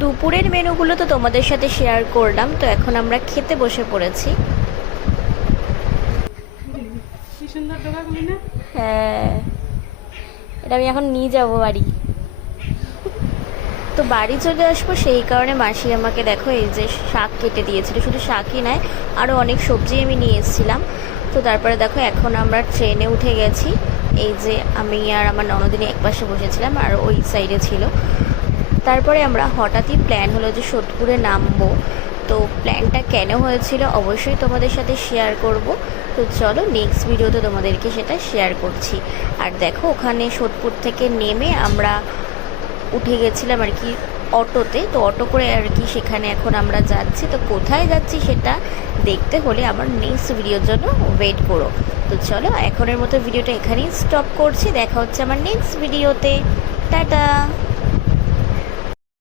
দুপুরের মেনুগুলো তো তোমাদের সাথে শেয়ার করলাম, তো এখন আমরা খেতে বসে পড়েছি। কি সুন্দর ডোকাগুলি না। হ্যাঁ, এটা আমি এখন নিয়ে যাবো বাড়ি। তো বাড়ি চলে আসবো, সেই কারণে মাসি আমাকে দেখো এই যে শাক কেটে দিয়েছিল, শুধু শাকই নয় আরও অনেক সবজি আমি নিয়ে এসেছিলাম। তো তারপরে দেখো এখন আমরা ট্রেনে উঠে গেছি। এই যে আমি আর আমার ননদিনী একপাশে বসেছিলাম আর ওই সাইডে ছিল। তারপরে আমরা হঠাৎই প্ল্যান হলো যে সোদপুরে নামবো। তো প্ল্যানটা কেন হয়েছিল অবশ্যই তোমাদের সাথে শেয়ার করব। তো চলো নেক্সট ভিডিওতে তোমাদেরকে সেটা শেয়ার করছি। আর দেখো ওখানে সোদপুর থেকে নেমে আমরা উঠে গেছিলাম আর কি অটোতে। তো অটো করে আর কি সেখানে এখন আমরা যাচ্ছি। তো কোথায় যাচ্ছি সেটা দেখতে হলে আমার নেক্সট ভিডিওর জন্য ওয়েট করো। তো চলো এখনের মতো ভিডিওটা এখানেই স্টপ করছি, দেখা হচ্ছে আমার নেক্সট ভিডিওতে। টাটা।